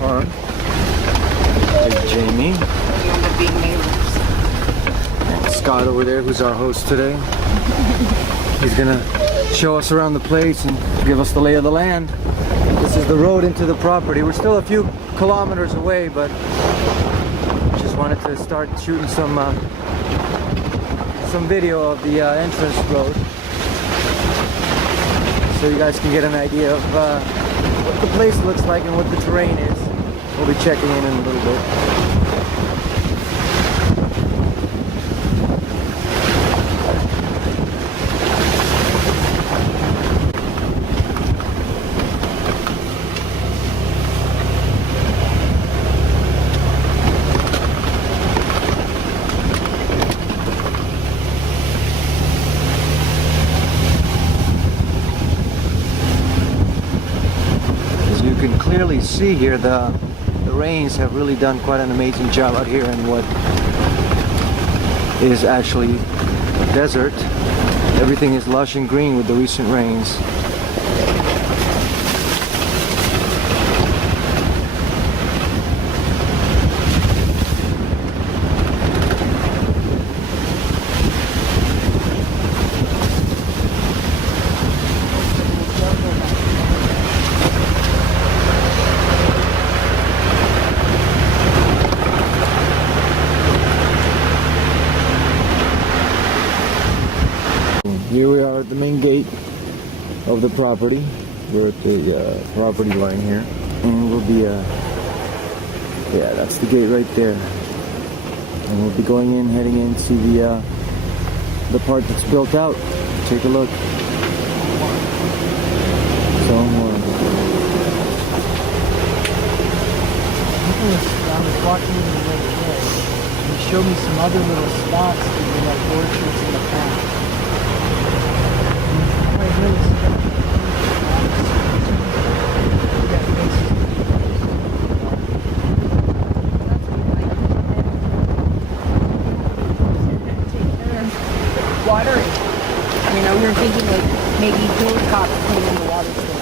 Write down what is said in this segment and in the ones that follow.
car. There's Jamie. And Scott over there, who's our host today. He's gonna show us around the place and give us the lay of the land. This is the road into the property. We're still a few kilometers away, but just wanted to start shooting some video of the entrance road, so you guys can get an idea of what the place looks like and what the terrain is. We'll be checking in a little bit. Clearly see here the rains have really done quite an amazing job out here in what is actually a desert. Everything is lush and green with the recent rains. Here we are at the main gate of the property. We're at the property line here, and we'll be yeah, that's the gate right there. And we'll be going in, heading into the part that's built out. Take a look. So I was walking in the way here. He showed me some other little spots that were like orchards in the past. Watering. You know, we were thinking like maybe hilltops putting in the water storage.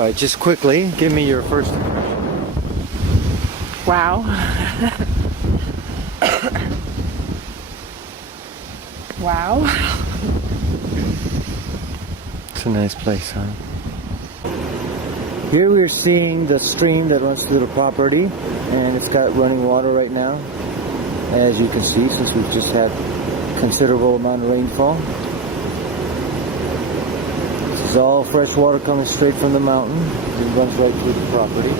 alright, just quickly, give me your first impression. Wow. Wow. It's a nice place, huh? Here we're seeing the stream that runs through the property, and it's got running water right now, as you can see, since we've just had considerable amount of rainfall. This is all fresh water coming straight from the mountain. It runs right through the property.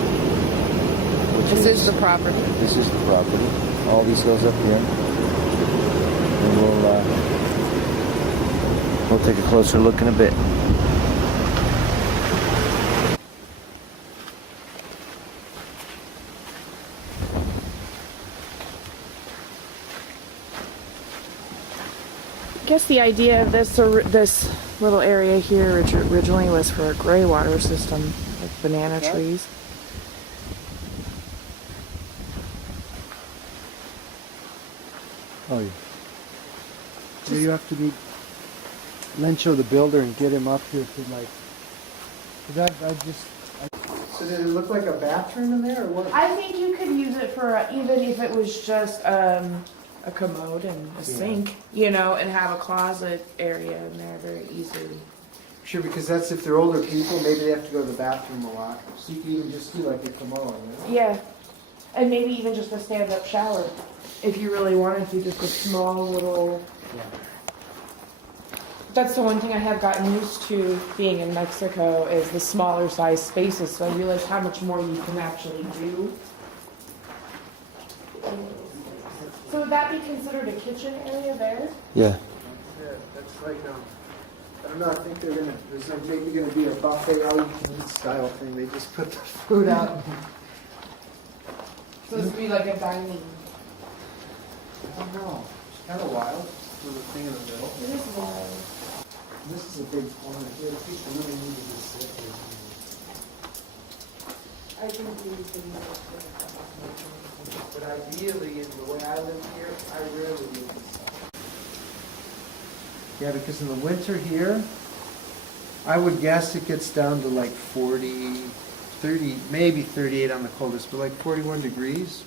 This is the property. This is the property. All these hills up here. And we'll take a closer look in a bit. I guess the idea of this little area here originally was for a gray water system, like banana trees. Oh yeah. So you have to meet Lencho the builder and get him up here to like. So did it look like a bathroom in there or what? I think you could use it for even if it was just a commode and a sink, you know, and have a closet area in there very easily. Sure, because that's if they're older people, maybe they have to go to the bathroom a lot. So you can even just do like a commode, you know? Yeah, and maybe even just a stand-up shower if you really wanted to, just a small little. Yeah. That's the one thing I have gotten used to being in Mexico is the smaller size spaces, so I realized how much more you can actually do. So would that be considered a kitchen area there? Yeah. That's like, I don't know, I think there's like maybe gonna be a buffet all-you-can-eat style thing. They just put the food out. So this would be like a dining. I don't know. It's kind of wild. Little thing in the middle. It is wild. This is a big corner here. People really need to just sit here. I think these things But ideally, in the way I live here, I rarely live inside. Yeah, because in the winter here, I would guess it gets down to like 40, 30, maybe 38 on the coldest, but like 41 degrees.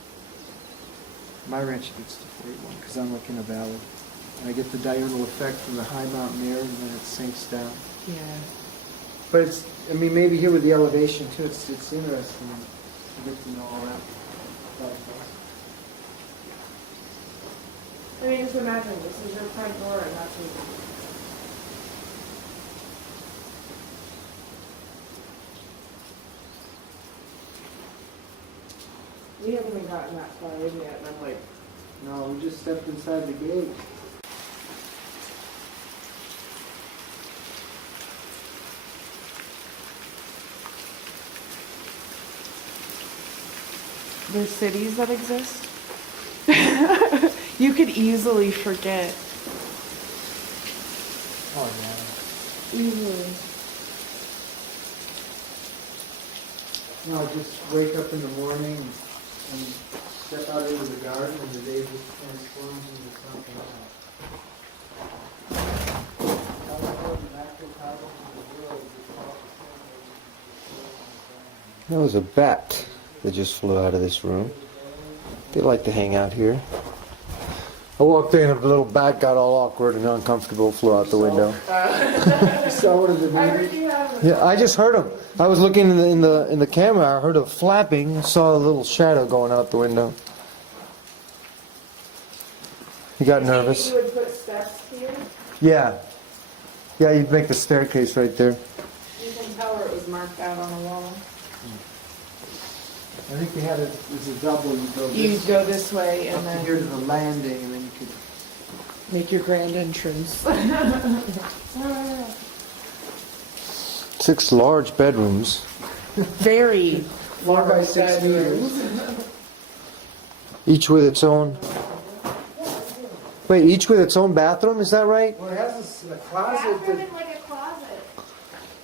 My ranch gets to 41 because I'm like in a valley. And I get the diurnal effect from the high mountain air and then it sinks down. Yeah. But it's, I mean, maybe here with the elevation too, it's interesting to get to know all that. I mean, just imagine, this is your front door and that's what we haven't even gotten that far in yet, and I'm like, No, we just stepped inside the gate. there's cities that exist. You could easily forget. Oh yeah. Easily. No, just wake up in the morning and step out into the garden and the day just transforms into something else. That was a bat that just flew out of this room. They like to hang out here. I walked in and the little bat got all awkward and uncomfortable, flew out the window. So what is it? I heard you have a- Yeah, I just heard him. I was looking in the camera. I heard a flapping. Saw a little shadow going out the window. He got nervous. You would put steps here. Yeah. Yeah, you'd make the staircase right there. You can tell where it was marked out on the wall. I think they had it as a double. You go You this go this way up and to then here to the landing, and then you could. make your grand entrance. 6 large bedrooms. Very 4 by 6 meters. Each with its own. Wait, each with its own bathroom? Is that right? Well, it has a closet Bathroom that, and like a closet.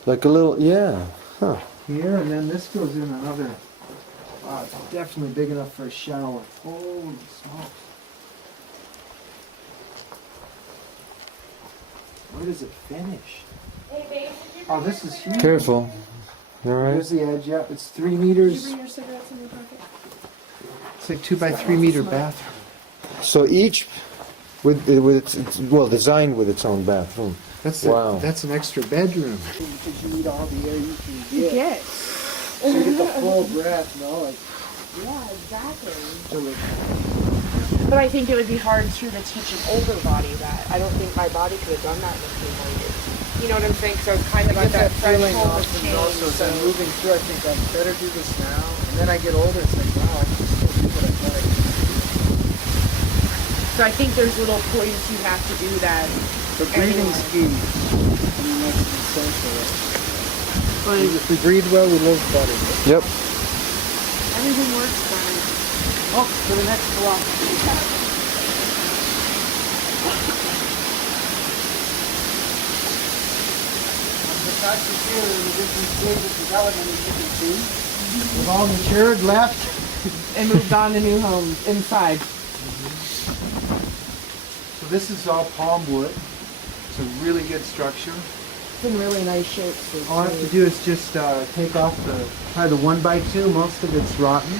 Like a little, yeah. Huh. here, and then this goes in another. Wow, it's definitely big enough for a shower. Holy smokes! Where does it finish? Hey, babe, did you Oh, this is huge. Careful. You all right? There's the edge. Yeah, it's 3 Did you meters. bring your cigarettes in your pocket? It's like 2 by 3 meter bathroom. So each with its well designed with its own bathroom. Wow. That's an extra bedroom. Because you need all the air you can get. Yes. So you get the full breath, no? Like, Yeah, exactly. so like, But I think it would be hard too to teach an older body that. I don't think my body could have done that in a few more years. You know what I'm saying? So it's kind of I like get that feeling threshold of often change. also as So I'm moving through, I think I better do this now. And then I get older, it's like, wow, I can still do what I thought I could. So I think there's little points you have to do that. But breathing's key. I mean, that's essential. Right? If we breathe well, we live better. Yep. Everything works better. Oh, to the next block. The practice here in the different stages of development, as you can see. We've all matured, left. And moved on to new homes inside. So this is all palm wood. It's a really good structure. It's in really nice shape. So All I have to do is just take off probably the 1x2. Most of it's rotten.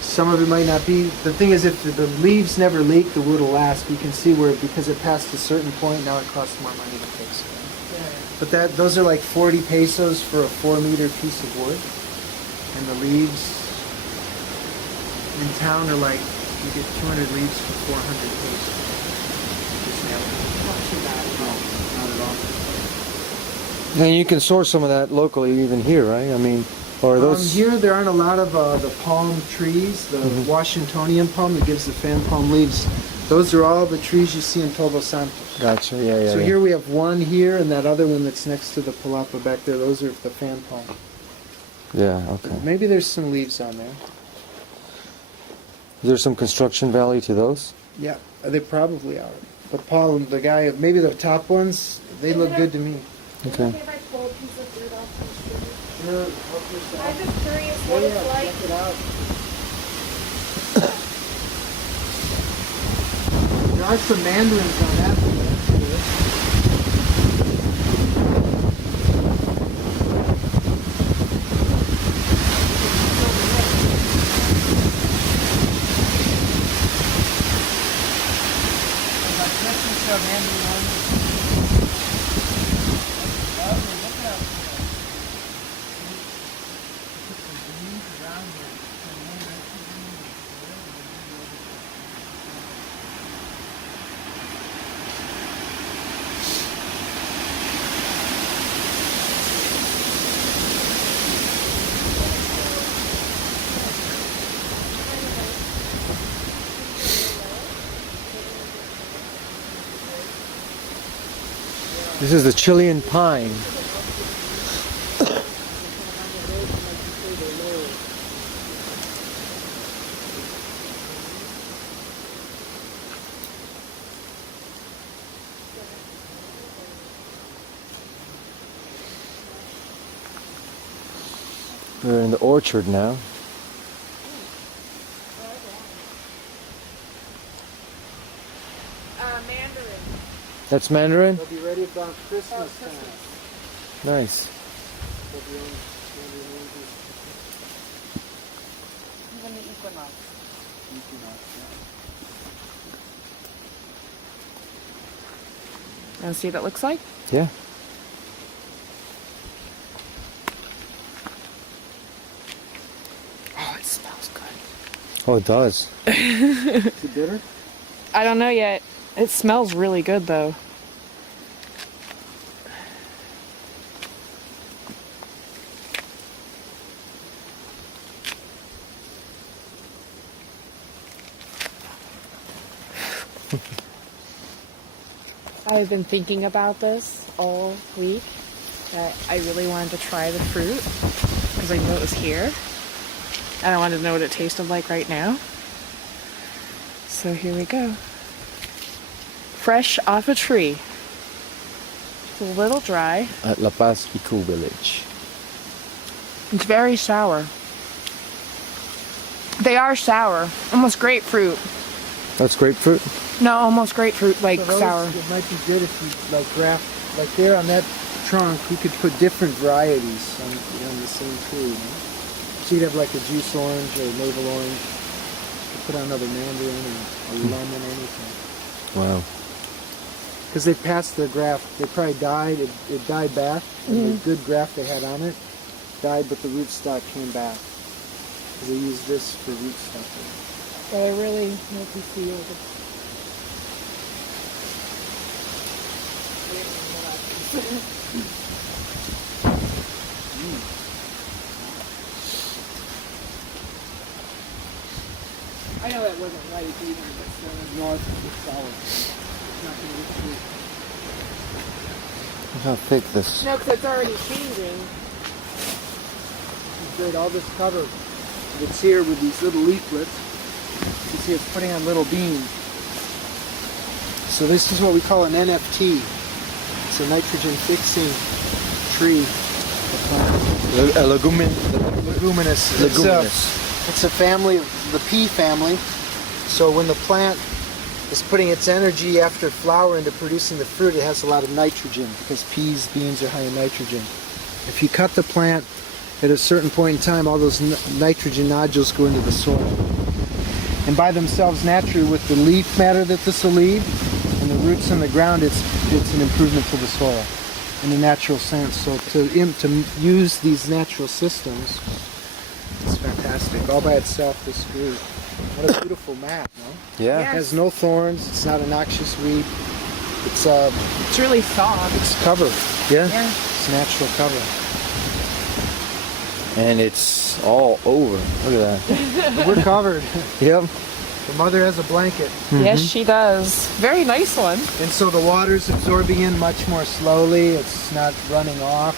Some of it might not be. The thing is, if the leaves never leak, the wood will last. You can see where, because it passed a certain point, now it costs more money to fix it. But those are like 40 pesos for a 4-meter piece of wood. And the leaves in town are like, you get 200 leaves for 400 pesos. Just not too bad. no, not at all. And you can source some of that locally even here, right? I mean, Or are those? Here there aren't a lot of the palm trees, the Washingtonian palm that gives the fan palm leaves. Those are all the trees you see in Todos Santos. Gotcha. Yeah. So here we have one here, and that other one that's next to the palapa back there. Those are the fan palm. Yeah. Okay. Maybe there's some leaves on there. Is there some construction value to those? Yeah, they probably are. But Paul, the guy, maybe the top ones, they look good to me. Okay. If I pull a piece of fruit off the street. Sure, help yourself. I'm just curious what it's like. Check it out. There are some mandarins on that one. This is the Chilean pine. We're in the orchard now. Mandarin. That's mandarin? They'll be ready about Christmas time. Nice. Even the equinox. Want to see what it looks like? Yeah. Oh, it smells good. Oh, it does. Is it bitter? I don't know yet. It smells really good though. I've been thinking about this all week, that I really wanted to try the fruit because I knew it was here and I wanted to know what it tasted like right now. So here we go. Fresh off a tree. It's a little dry. At La Paz EcoVillage. It's very sour. They are sour. Almost grapefruit. That's grapefruit? No, almost grapefruit, like So those, sour. it might be good if you like graft, like there on that trunk, you could put different varieties on the same tree. You know? So you'd have like a juice orange or a navel orange. You could put on another mandarin or a lemon, anything. Wow. Because they passed the graft, they probably died. It died back, and the good graft they had on it died, but the rootstock came back. Because they used this for rootstock. They really make you feel the... I know that wasn't right either, but still. North is solid. It's not going to get through. Look how thick this. No, because it's already changing. It's great, all this cover that's here with these little leaflets. You see it's putting on little beans. So this is what we call an NFT. It's a nitrogen fixing tree. A Leguminous. It's a family, the pea family. So when the plant is putting its energy after flower into producing the fruit, it has a lot of nitrogen because beans are high in nitrogen. If you cut the plant at a certain point in time, all those nitrogen nodules go into the soil. And by themselves, naturally, with the leaf matter that this will leave and the roots in the ground, it's an improvement to the soil in a natural sense. So to use these natural systems, it's fantastic. All by itself, this fruit. What a beautiful map, no? Yeah. It has no thorns. It's not a noxious weed. It's really soft. it's cover. Yeah. Yeah. It's natural cover. And it's all over. Look at that. We're covered. Yep. The mother has a blanket. Yes, she does. Very nice one. And so the water's absorbing in much more slowly. It's not running off.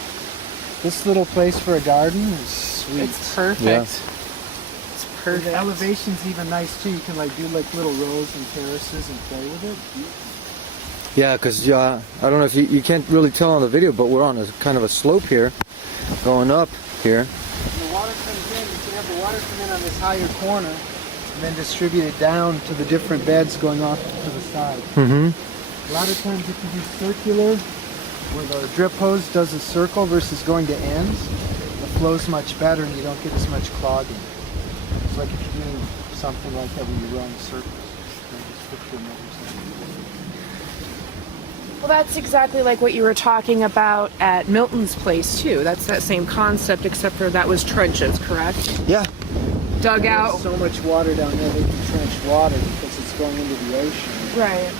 This little place for a garden is sweet. It's perfect. Yeah. It's And perfect. the elevation's even nice too. You can like do like little rows and terraces and play with it. Yeah, because I don't know if you can't really tell on the video, but we're on a kind of a slope here, going up here. When the water comes in, you can have the water come in on this higher corner and then distribute it down to the different beds going off to the side. Mm-hmm. A lot of times if you do circular, where the drip hose does a circle versus going to ends, the flow's much better and you don't get as much clogging. It's like if you do something like that when you run circles. You know, just picture another side. Well, that's exactly like what you were talking about at Milton's place too. That's that same concept, except for that was trenches, correct? Yeah. Dug out. There's so much water down there, they can trench water because it's going into the ocean. Right.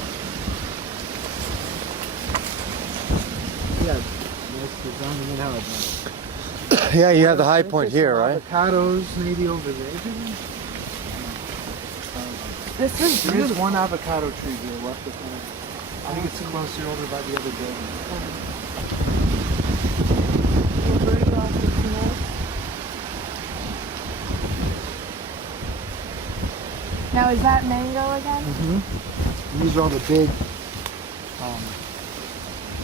Yeah, nice design. I mean, how it's Yeah, you have the high point here, right? Avocados maybe over there. This is There is beautiful. one avocado tree here left at home. I think it's closer over by the other building. Now is that mango again? These are all the big, what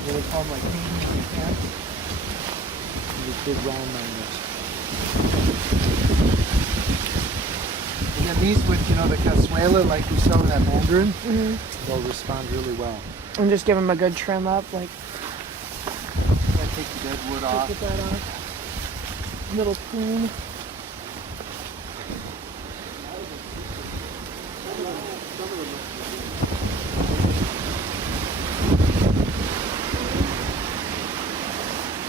do they call them, like Canadian cats? These big round mangoes. And then these with, the cazuela, like we saw with that mandarin, they'll respond really well. And just give them a good trim up, like I take the dead wood off. get that off. Little prune.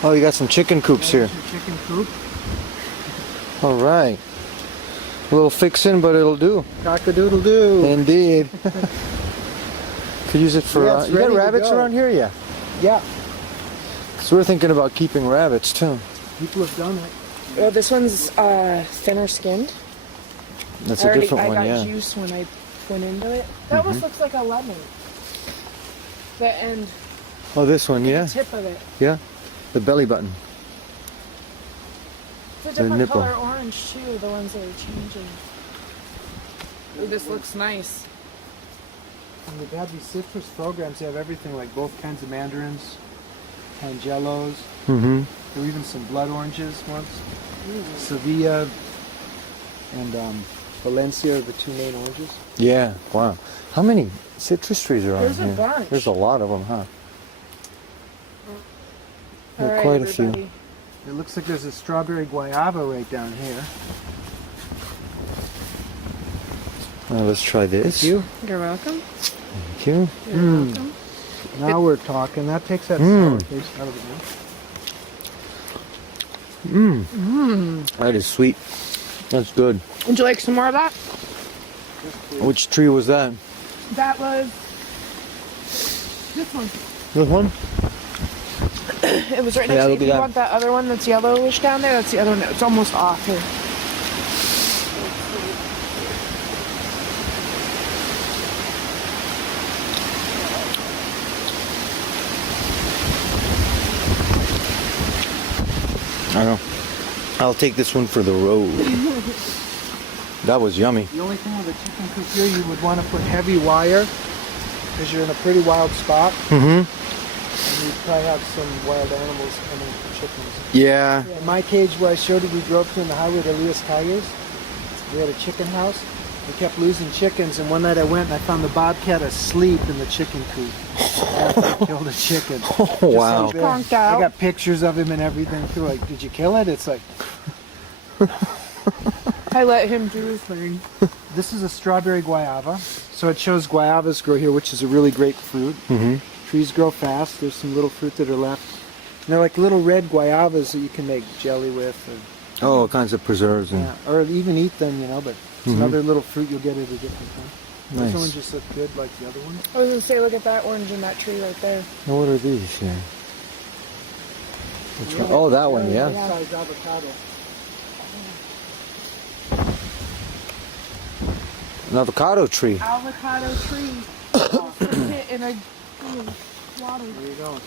Oh, you got some chicken coops here. There's your chicken coop. All right. A little fixing, but it'll do. Cock-a-doodle-doo. Indeed. Could use it for. Yeah, it's You got ready to rabbits go. around here? Yeah. Yeah, So we're thinking about keeping rabbits too. people have done it. Well, this one's thinner skinned. That's I a different I one, got yeah. juice when I went into it. That almost looks like a lemon. The end, Oh, this one, yeah, tip of it. yeah. The belly button. It's a The different nipple. color orange too, the ones that are changing. Ooh, this looks nice. And they've had these citrus programs. They have everything, like both kinds of mandarins, tangelos. Mm-hmm. There were even some blood oranges once. Sevilla and Valencia are the two main oranges. Yeah. Wow. How many citrus trees are on There's a here? bunch. There's a lot of them, huh? All Yeah, right, quite a few. everybody. It looks like there's a strawberry guayaba right down here. Let's try this. You? You're welcome. Thank you. You're welcome. Now we're talking. That takes that Mm. sour taste out of it. That is sweet. That's good. Would you like some more of that? Which tree was that? That was this one. This one? It was right Yeah, next to look If at you that. want that other one that's yellowish down there, that's the other one. It's almost off here. I know. I'll take this one for the road. That was yummy. The only thing with a chicken coop here, you would want to put heavy wire because you're in a pretty wild spot. Mm-hmm. And you'd probably have some wild animals coming for chickens. Yeah. In my cage where I showed you, we drove through in the highway to Elias Tigers. We had a chicken house. We kept losing chickens, and one night I went and I found the bobcat asleep in the chicken coop after I killed a chicken. Oh, Just so wow. bad. Conked out. I got pictures of him and everything too. Like, did you kill it? It's like, I let him do his thing. this is a strawberry guayaba. So it shows guayabas grow here, which is a really great fruit. Mm-hmm. Trees grow fast. There's some little fruit that are left. And they're like little red guayabas that you can make jelly with. Or, Oh, all kinds of preserves. And, yeah, or even eat them, but it's Mhm. another little fruit you'll get at a different time. Nice. Those ones just look good like the other ones. I was gonna say, look at that orange in that tree right there. Now, what are these here? Which one? Oh, that one, yeah. Size avocado. An avocado tree. Avocado tree. Hit in a water. There you go.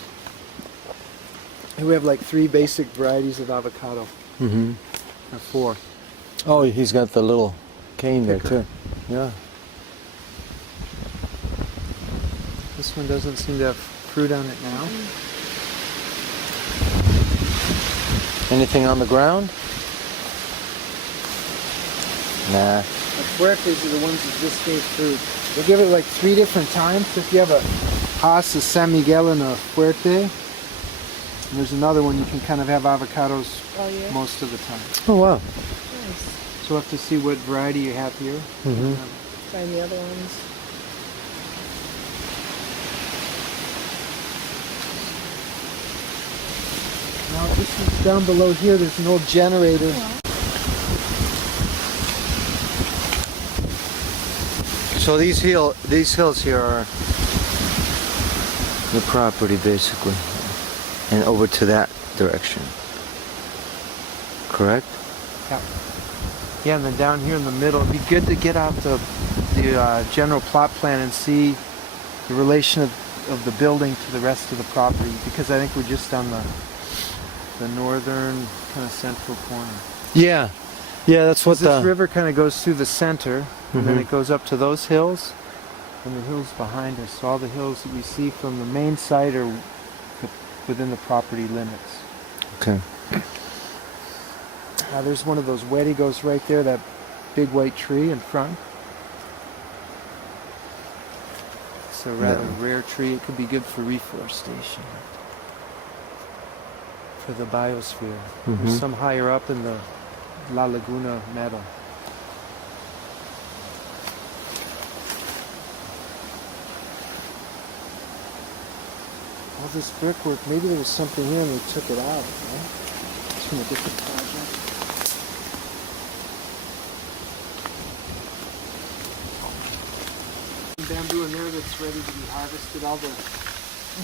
And we have like 3 basic varieties of avocado. Mm-hmm. Or 4. Oh, he's got the little cane there Picker. too. Yeah. This one doesn't seem to have fruit on it now. Anything on the ground? Nah. The fuertes are the ones that just gave fruit. They give it like 3 different times. If you have a Haas, a San Miguel, and a fuerte, and there's another one you can kind of have avocados most of the time. Oh wow. Nice. So we'll have to see what variety you have here. Mm-hmm. Find the other ones. Now this is down below here. There's an old generator. So these hills here are the property basically, and over to that direction. Correct? Yeah. Yeah, and then down here in the middle, it'd be good to get out the general plot plan and see the relation of the building to the rest of the property, because I think we're just on the northern kind of central corner. Yeah. Yeah, that's what This river kind of goes through the center, and then it goes up to those hills, and the hills behind us. So all the hills that we see from the main site are within the property limits. Okay. Now there's one of those wedigos right there, that big white tree in front. It's a rather rare tree. It could be good for reforestation, for the biosphere. There's some higher up in the La Laguna meadow. All this brickwork, maybe there was something here and they took it out, right? It's from a different project. Bamboo in there that's ready to be harvested. I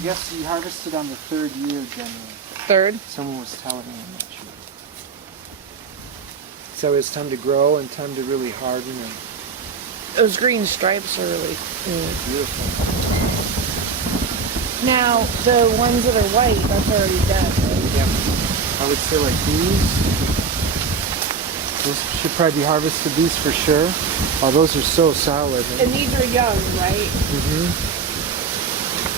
guess you harvested on the 3rd year generally. 3rd? Someone was telling me, I'm not sure. So it's time to grow and time to really harden and Those green stripes are really cool. beautiful. Now, the ones that are white, that's already dead, right? Yeah. I would say like those should probably be harvested, these for sure. Oh, those are so solid. And these are young, right?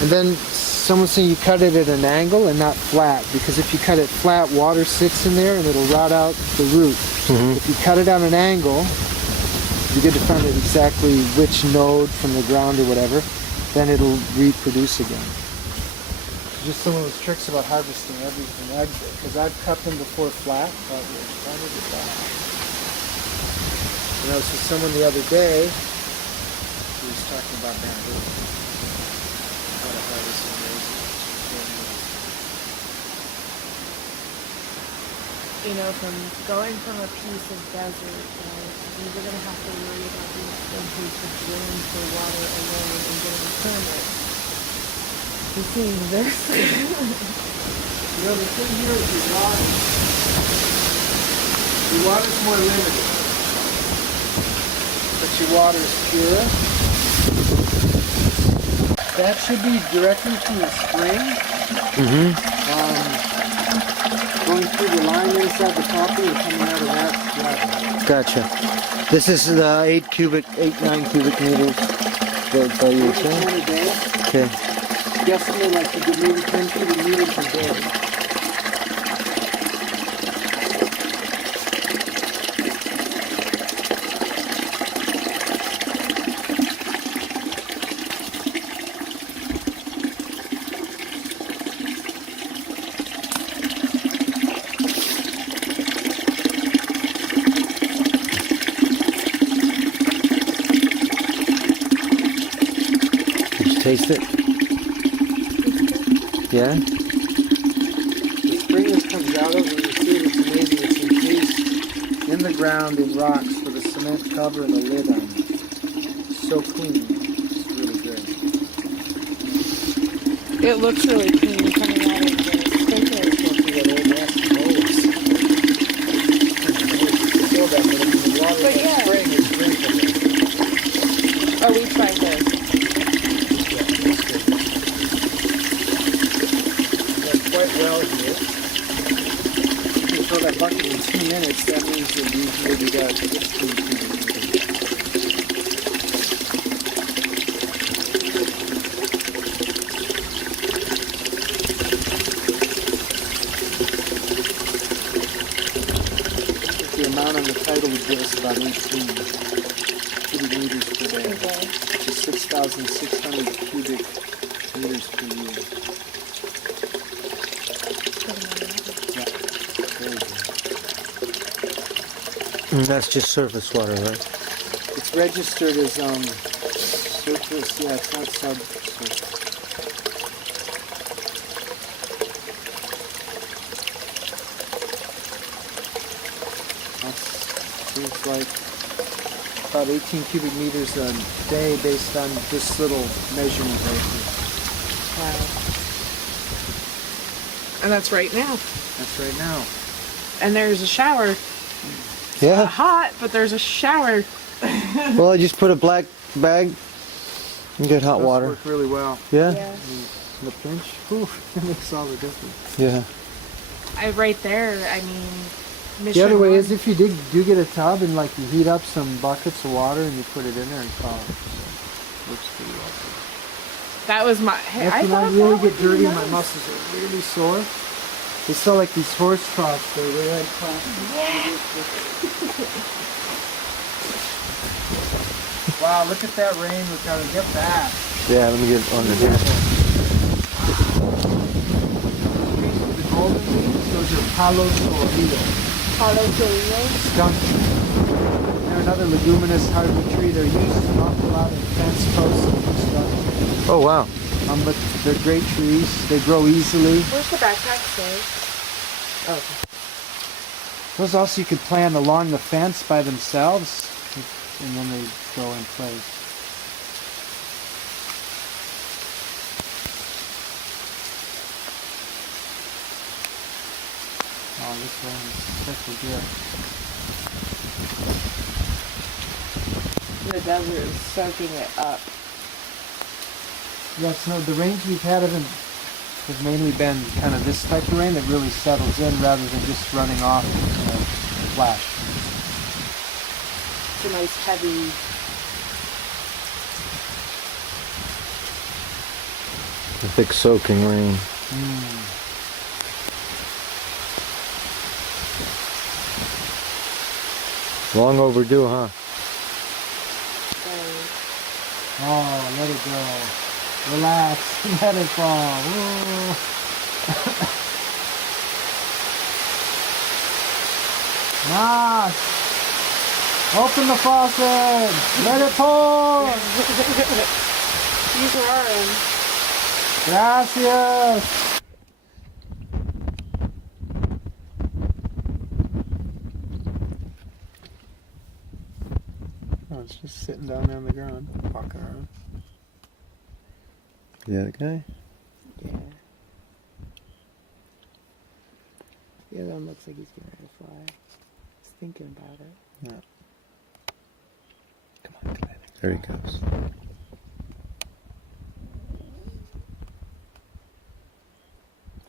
And then someone's saying you cut it at an angle and not flat, because if you cut it flat, water sits in there and it'll rot out the root. If you cut it on an angle, it'd be good to find out exactly which node from the ground or whatever, then it'll reproduce again. Just some of those tricks about harvesting everything, because I've cut them before flat, but you know, so someone the other day, he was talking about bamboo, how to harvest and raise it. You know, from going from a piece of desert, we were going to have to worry about the expenses of drilling for water alone and getting a permit. You see this? You know, the thing here is your water. Your water's more limited. But your water is pure. That should be directly from the spring. Going through the line inside the property and coming out of that water. Gotcha. This is the 9 cubic meters. That you were saying? 20 days. Okay. Guesstimate like you could maybe 10 cubic meters per day. Taste it? Yeah? The spring this comes out of, when you see it, it's amazing. It's encased in the ground in rocks with a cement cover and a lid on it. So clean. It's really good. It looks really clean coming out of the sprinkler. It's supposed to get old nasty holes. Still that, but I mean, the water But in the yeah. spring is drinkable. minutes, that means that usually we got 15 cubic meters. The amount on the title would give us about 18 cubic meters per day, Okay. which is 6,600 cubic meters per year. Yeah, very good. And that's just surface water, right? It's registered as surface, yeah, it's not subsurface. Seems like about 18 cubic meters a day based on this little measurement right here. Wow. And that's right now. That's right now. And there's a shower. Yeah. Hot, but there's a shower. Well, I just put a black bag and get hot Does water. work really well. Yeah? Yeah. In a pinch, whew, it makes all the difference. Yeah. Right there, I mean, The other way one- is if you do get a tub and like you heat up some buckets of water and you put it in there and thaw it. So, works pretty well. that was my. Hey, I When I thought really that would get be dirty and my nice. muscles are really sore, they sell like these horse troughs. They're really like wow, look at that rain. We're going to get back. Yeah, let me get under here. The golden leaves, those are Palo Tolillo. Palo Tolillo. Skunk tree. They're another leguminous hardwood tree. They're used an awful lot in fence posts and construction. Oh, wow. But they're great trees. They grow easily. Where's the backpack stay? Oh, okay. Those also you could plant along the fence by themselves, and then they go in place. Oh, this rain is such a gift. The desert is soaking it up. Yes, no, the rains we've had have mainly been kind of this type of rain that really settles in rather than just running off in a flash. It's a nice heavy. The thick soaking rain. Long overdue, huh? Oh, let it go. Relax. Let it fall. Whoa. Nah. Open the faucet. Let it pour. Use your arm. Gracias. Oh, it's just sitting down there on the ground, walking around. Yeah, the guy? Yeah. The other one looks like he's getting ready to fly. He's thinking about it. Yeah. Come on, come on. There he goes.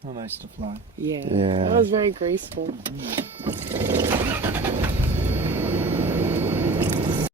How nice to fly. Yeah. Yeah. That was very graceful.